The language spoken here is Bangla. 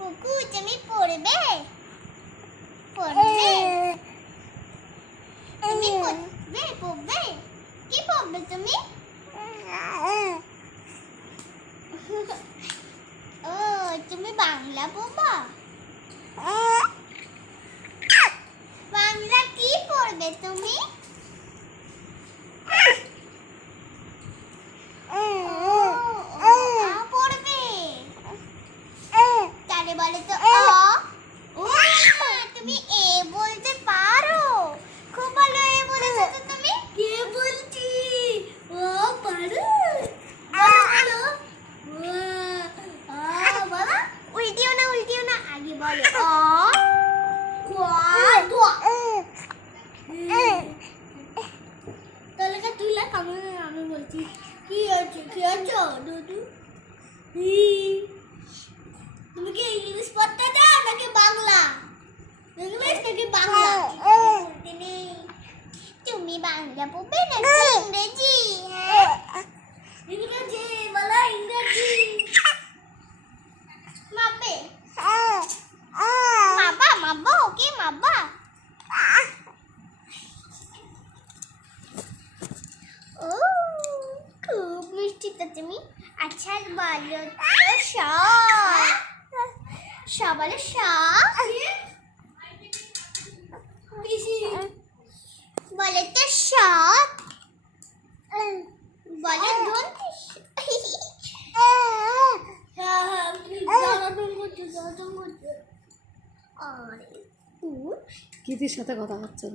পুকু তুমি পড়বে পড়বে তুমি পড়বে কি পড়বে তুমি ও তুমি বাংলা পড়বা বাংলা কি পড়বে তুমি পড়বে তাহলে বলে তো তুমি এ বলতে পারো খুব ভালো এ বলেছো তো তুমি কে বলছি ও পারো বলো বলো উল্টিও না আগে বলো তাহলে তুই লেখ আমি বলছি কি আছে দুদু তুমি কি ইংলিশ পড়তে চাও নাকি বাংলা তুমি বাংলা পড়বে নাকি ইংরেজি ইংরেজি বলো ইংরেজি মাপবে মাপবা ওকে মাপবা ও খুব মিষ্টি তো তুমি আচ্ছা বলো তো বলো বলে তো সাত বলে কীর্তির সাথে কথা হচ্ছে।